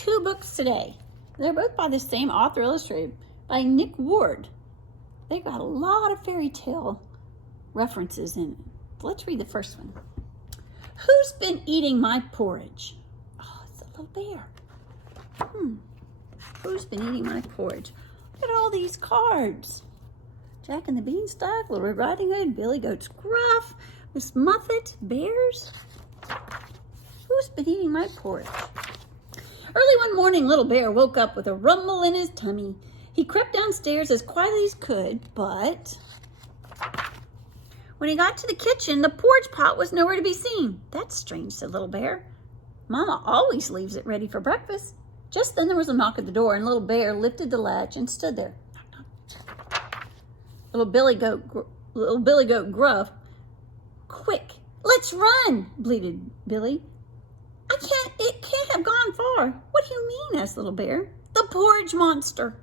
two books today. They're both by the same author, illustrated by Nick Ward. They've got a lot of fairy tale references in it. Let's read the first one. Who's been eating my porridge? Oh, it's a little bear. Who's been eating my porridge? Look at all these cards. Jack and the Beanstalk, Little Red Riding Hood, Billy Goat's Gruff, Miss Muffet, bears. Who's been eating my porridge? Early one morning, Little Bear woke up with a rumble in his tummy. He crept downstairs as quietly as could, but when he got to the kitchen, the porridge pot was nowhere to be seen. That's strange, said Little Bear. Mama always leaves it ready for breakfast. Just then there was a knock at the door, and Little Bear lifted the latch and stood there. Little Billy Goat Gruff. Quick, let's run, bleated Billy. It can't have gone far. What do you mean? Asked Little Bear. The porridge monster,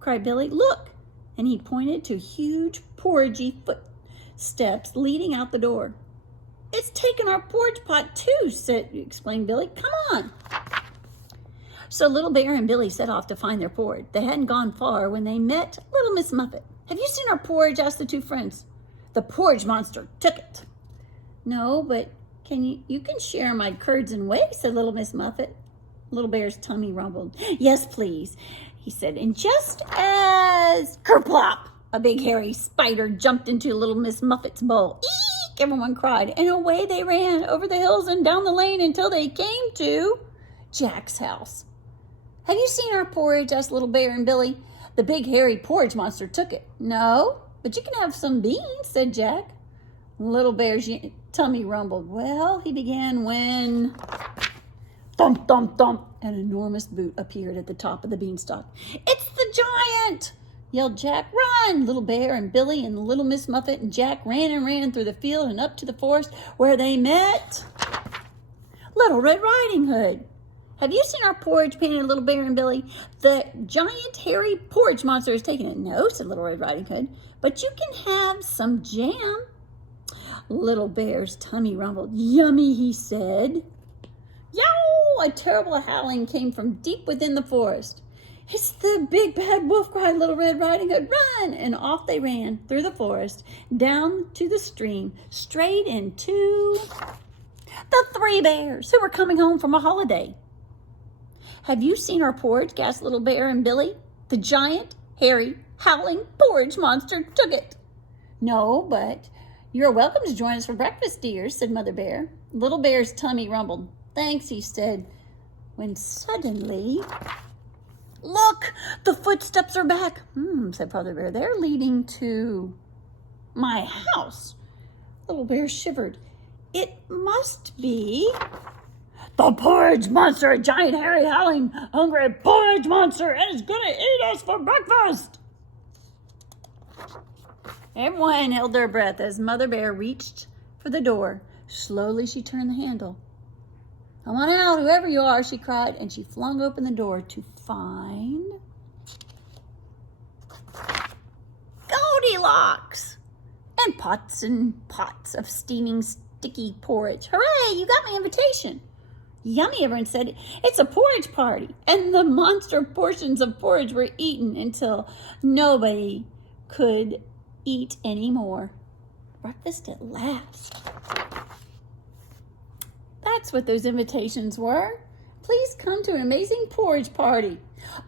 cried Billy. Look, and he pointed to huge porridgey footsteps leading out the door. It's taken our porridge pot too, explained Billy. Come on. So Little Bear and Billy set off to find their porridge. They hadn't gone far when they met little Miss Muffet. Have you seen our porridge? Asked the two friends. The porridge monster took it. No, but you can share my curds and whey, said little Miss Muffet. Little Bear's tummy rumbled. Yes, please, he said. And just as kerplop, a big hairy spider jumped into little Miss Muffet's bowl. Eek! Everyone cried, and away they ran over the hills and down the lane until they came to Jack's house. Have you seen our porridge? Asked Little Bear and Billy. The big hairy porridge monster took it. No, but you can have some beans, said Jack. Little Bear's tummy rumbled. Well, he began when thump, thump, thump, an enormous boot appeared at the top of the beanstalk. It's the giant, yelled Jack. Run! Little Bear and Billy and little Miss Muffet and Jack ran through the field and up to the forest where they met Little Red Riding Hood. Have you seen our porridge? Panted Little Bear and Billy. The giant hairy porridge monster has taken it. No, said Little Red Riding Hood, but you can have some jam. Little Bear's tummy rumbled. Yummy, he said. Yow! A terrible howling came from deep within the forest. It's the big bad wolf, cried Little Red Riding Hood. Run! And off they ran through the forest, down to the stream, straight into the three bears who were coming home from a holiday. Have you seen our porridge? Gasped Little Bear and Billy. The giant, hairy, howling porridge monster took it. No, but you're welcome to join us for breakfast, dears, said Mother Bear. Little Bear's tummy rumbled. Thanks, he said, when suddenly, look, the footsteps are back. Said Father Bear. They're leading to my house. Little Bear shivered. It must be the porridge monster, a giant, hairy, howling, hungry porridge monster, and is going to eat us for breakfast. Everyone held their breath as Mother Bear reached for the door. Slowly she turned the handle. Come on out, whoever you are, she cried, and she flung open the door to find Goldilocks and pots of steaming, sticky porridge. Hooray, you got my invitation. Yummy, everyone said. It's a porridge party. And the monster portions of porridge were eaten until nobody could eat anymore. Breakfast at last. That's what those invitations were. Please come to an amazing porridge party.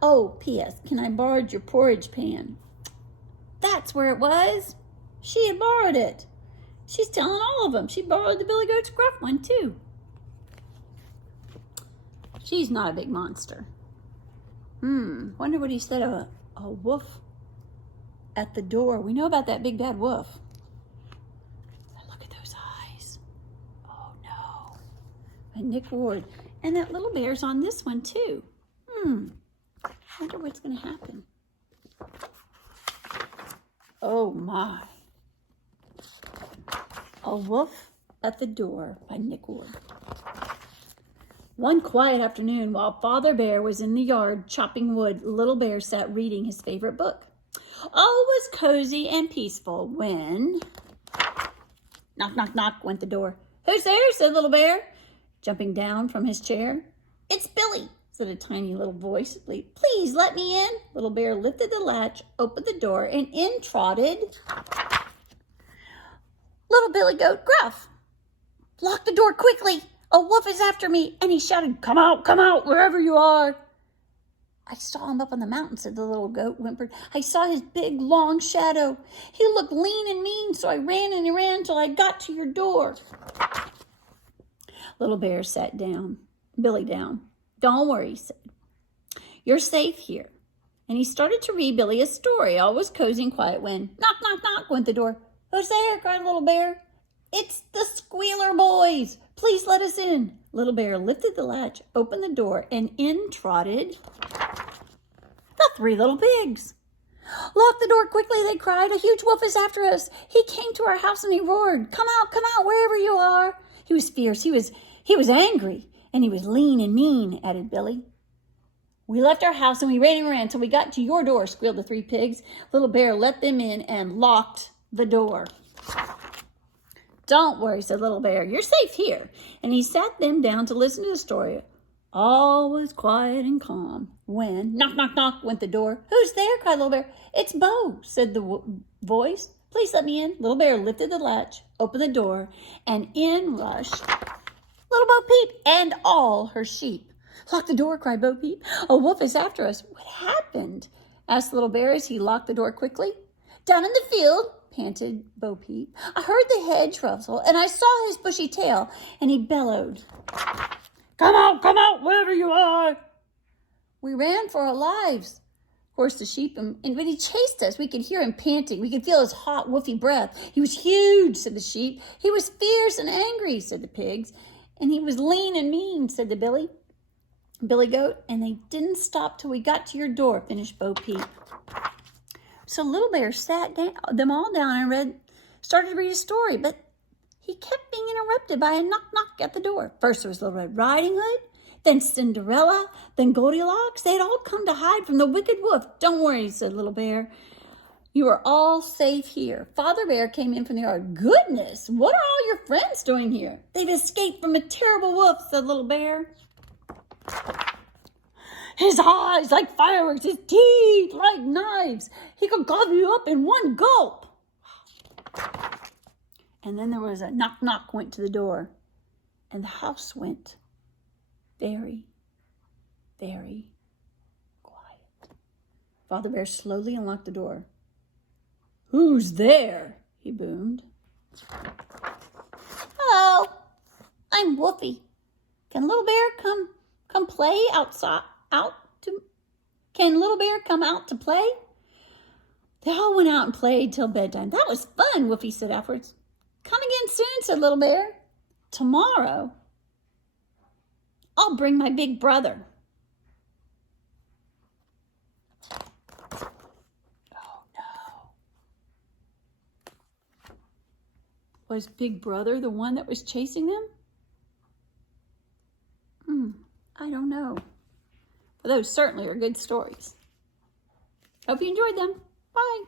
Oh, P.S., can I borrow your porridge pan? That's where it was. She had borrowed it. She's telling all of them. She borrowed the Billy Goat's Gruff one, too. She's not a big monster. Wonder what he said of a wolf at the door. We know about that big bad wolf. Look at those eyes. Oh no. And Nick Ward. And that little bear's on this one too. Wonder what's going to happen. Oh my. A Wolf at the Door by Nick Ward. One quiet afternoon, while Father Bear was in the yard chopping wood, Little Bear sat reading his favorite book. All was cozy and peaceful when... Knock, knock, knock went the door. Who's there? Said Little Bear, jumping down from his chair. It's Billy, said a tiny little voice. Please let me in. Little Bear lifted the latch, opened the door, and in trotted little Billy Goat Gruff. Lock the door quickly. A wolf is after me. And he shouted, come out, wherever you are. I saw him up on the mountain, said the little goat, whimpered. I saw his big, long shadow. He looked lean and mean, so I ran and ran till I got to your door. Little Bear sat Billy down. Don't worry, he said. You're safe here. And he started to read Billy a story. All was cozy and quiet when, knock, knock, knock, went the door. Who's there? Cried Little Bear. It's the Squealer Boys. Please let us in. Little Bear lifted the latch, opened the door, and in trotted the three little pigs. Lock the door quickly, they cried. A huge wolf is after us. He came to our house and he roared, come out, wherever you are. He was fierce. He was angry, and he was lean and mean, added Billy. We left our house and we ran and ran till we got to your door, squealed the three pigs. Little Bear let them in and locked the door. Don't worry, said Little Bear. You're safe here. And he sat them down to listen to the story. All was quiet and calm when, knock, knock, knock, went the door. Who's there? Cried Little Bear. It's Bo, said the voice. Please let me in. Little Bear lifted the latch, opened the door, and in rushed Little Bo Peep and all her sheep. Lock the door, cried Bo Peep. A wolf is after us. What happened? Asked Little Bear as he locked the door quickly. Down in the field, panted Bo Peep. I heard the hedge rustle, and I saw his bushy tail, and he bellowed. Come out, wherever you are. We ran for our lives. Of course, the sheep, and when he chased us, we could hear him panting. We could feel his hot, woofy breath. He was huge, said the sheep. He was fierce and angry, said the pigs. And he was lean and mean, said the Billy Goat. And they didn't stop till we got to your door, finished Bo Peep. So Little Bear sat them all down and started to read a story, but he kept being interrupted by a knock, knock at the door. First there was Little Red Riding Hood, then Cinderella, then Goldilocks. They had all come to hide from the wicked wolf. Don't worry, said Little Bear. You are all safe here. Father Bear came in from the yard. Goodness, what are all your friends doing here? They've escaped from a terrible wolf, said Little Bear. His eyes like fireworks, his teeth like knives. He could gobble you up in one gulp. And then there was a knock, knock went to the door. And the house went very, very quiet. Father Bear slowly unlocked the door. Who's there? He boomed. Hello, I'm Woofy. Can Little Bear come play outside? Can Little Bear come out to play? They all went out and played till bedtime. That was fun, Woofy said afterwards. Come again soon, said Little Bear. Tomorrow, I'll bring my big brother. Oh, no. Was Big Brother the one that was chasing them? I don't know. But those certainly are good stories. Hope you enjoyed them. Bye.